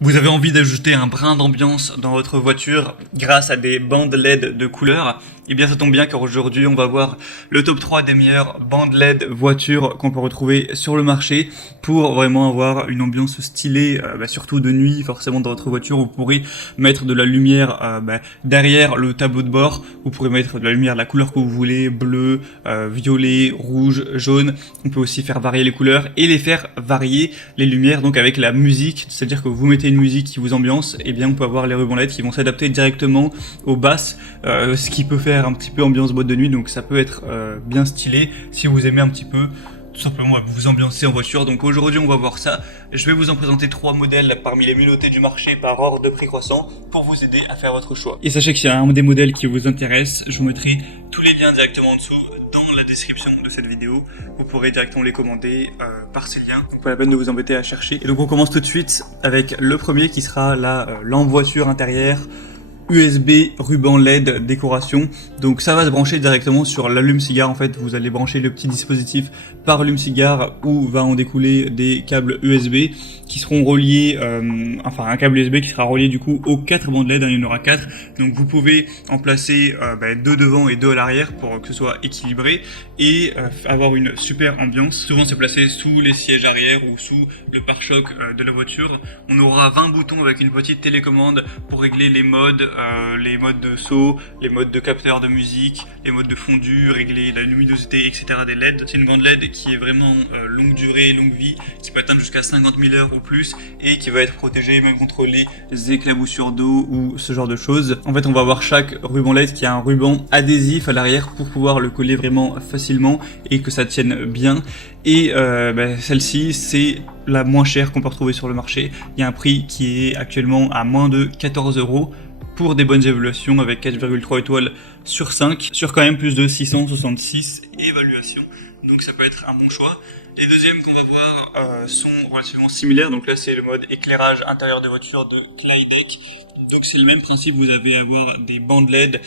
Vous avez envie d'ajouter un brin d'ambiance dans votre voiture grâce à des bandes LED de couleur? Eh bien ça tombe bien car aujourd'hui on va voir le top 3 des meilleures bandes LED voitures qu'on peut retrouver sur le marché pour vraiment avoir une ambiance stylée, surtout de nuit. Forcément dans votre voiture vous pourrez mettre de la lumière derrière le tableau de bord, vous pourrez mettre de la lumière de la couleur que vous voulez, bleu, violet, rouge, jaune. On peut aussi faire varier les couleurs et les faire varier les lumières donc avec la musique, c'est-à-dire que vous mettez une musique qui vous ambiance, et bien on peut avoir les rubans LED qui vont s'adapter directement aux basses, ce qui peut faire un petit peu ambiance boîte de nuit, donc ça peut être bien stylé si vous aimez un petit peu tout simplement vous ambiancer en voiture. Donc aujourd'hui on va voir ça. Je vais vous en présenter 3 modèles parmi les mieux notés du marché par ordre de prix croissant pour vous aider à faire votre choix. Et sachez que s'il y a un des modèles qui vous intéresse, je vous mettrai tous les liens directement en dessous dans la description de cette vidéo. Vous pourrez directement les commander par ces liens, donc pas la peine de vous embêter à chercher. Et donc on commence tout de suite avec le premier qui sera la lampe voiture intérieure USB ruban LED décoration. Donc ça va se brancher directement sur l'allume-cigare. En fait vous allez brancher le petit dispositif par allume-cigare où va en découler des câbles USB qui seront reliés, un câble USB qui sera relié du coup aux 4 bandes LED, il y en aura 4. Donc vous pouvez en placer 2 devant et 2 à l'arrière pour que ce soit équilibré et avoir une super ambiance. Souvent c'est placé sous les sièges arrière ou sous le pare-choc de la voiture. On aura 20 boutons avec une petite télécommande pour régler les modes de saut, les modes de capteur de musique, les modes de fondu, régler la luminosité, etc. des LED. C'est une bande LED qui est vraiment longue durée, longue vie, qui peut atteindre jusqu'à 50 000 heures ou plus et qui va être protégée même contre les éclaboussures d'eau ou ce genre de choses. En fait, on va avoir chaque ruban LED qui a un ruban adhésif à l'arrière pour pouvoir le coller vraiment facilement et que ça tienne bien. Et celle-ci, c'est la moins chère qu'on peut retrouver sur le marché. Il y a un prix qui est actuellement à moins de 14 € pour des bonnes évaluations avec 4,3 étoiles sur 5, sur quand même plus de 666 évaluations. Donc ça peut être un bon choix. Les deuxièmes qu'on va voir sont relativement similaires. Donc là c'est le mode éclairage intérieur des voitures de Clydech. Donc c'est le même principe, vous allez avoir des bandes LED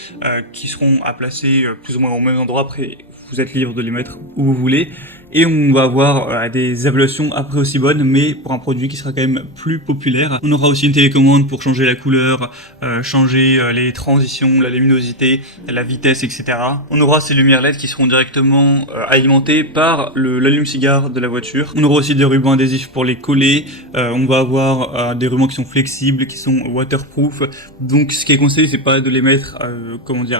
qui seront à placer plus ou moins au même endroit. Après vous êtes libre de les mettre où vous voulez. Et on va avoir des évaluations après aussi bonnes, mais pour un produit qui sera quand même plus populaire. On aura aussi une télécommande pour changer la couleur, changer les transitions, la luminosité, la vitesse, etc. On aura ces lumières LED qui seront directement alimentées par l'allume-cigare de la voiture. On aura aussi des rubans adhésifs pour les coller. On va avoir des rubans qui sont flexibles, qui sont waterproof. Donc ce qui est conseillé, c'est pas de les mettre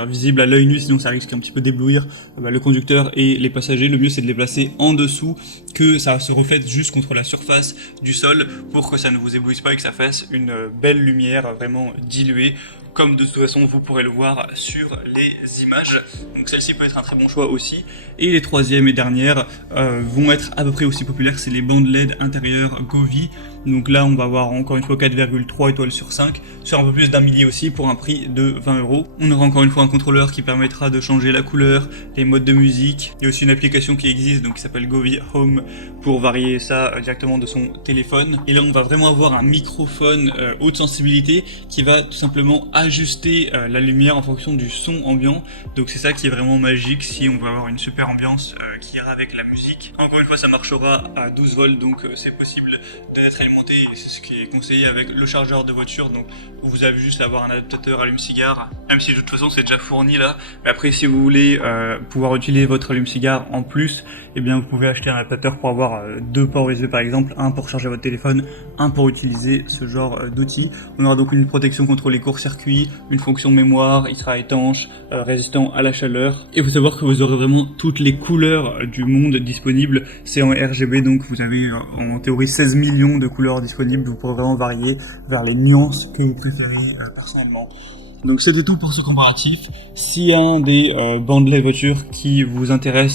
visibles à l'œil nu, sinon ça risque un petit peu d'éblouir le conducteur et les passagers. Le mieux c'est de les placer en dessous, que ça se reflète juste contre la surface du sol pour que ça ne vous éblouisse pas et que ça fasse une belle lumière vraiment diluée, comme de toute façon vous pourrez le voir sur les images. Donc celle-ci peut être un très bon choix aussi. Et les troisièmes et dernières vont être à peu près aussi populaires, c'est les bandes LED intérieures Govee. Donc là on va avoir encore une fois 4,3 étoiles sur 5, sur un peu plus d'un millier aussi pour un prix de 20 €. On aura encore une fois un contrôleur qui permettra de changer la couleur, les modes de musique. Il y a aussi une application qui existe donc qui s'appelle Govee Home pour varier ça directement de son téléphone. Et là on va vraiment avoir un microphone haute sensibilité qui va tout simplement ajuster la lumière en fonction du son ambiant. Donc c'est ça qui est vraiment magique si on veut avoir une super ambiance qui ira avec la musique. Encore une fois ça marchera à 12 volts donc c'est possible d'être alimenté, et c'est ce qui est conseillé avec le chargeur de voiture. Donc vous avez juste à avoir un adaptateur allume-cigare, même si de toute façon c'est déjà fourni là. Mais après si vous voulez pouvoir utiliser votre allume-cigare en plus, et bien vous pouvez acheter un adaptateur pour avoir 2 ports USB par exemple, un pour charger votre téléphone, un pour utiliser ce genre d'outil. On aura donc une protection contre les courts-circuits, une fonction mémoire, il sera étanche, résistant à la chaleur. Et il faut savoir que vous aurez vraiment toutes les couleurs du monde disponibles. C'est en RGB, donc vous avez en théorie 16 millions de couleurs disponibles. Vous pourrez vraiment varier vers les nuances que vous préférez personnellement. Donc c'était tout pour ce comparatif. S'il y a un des bandes LED voitures qui vous intéresse,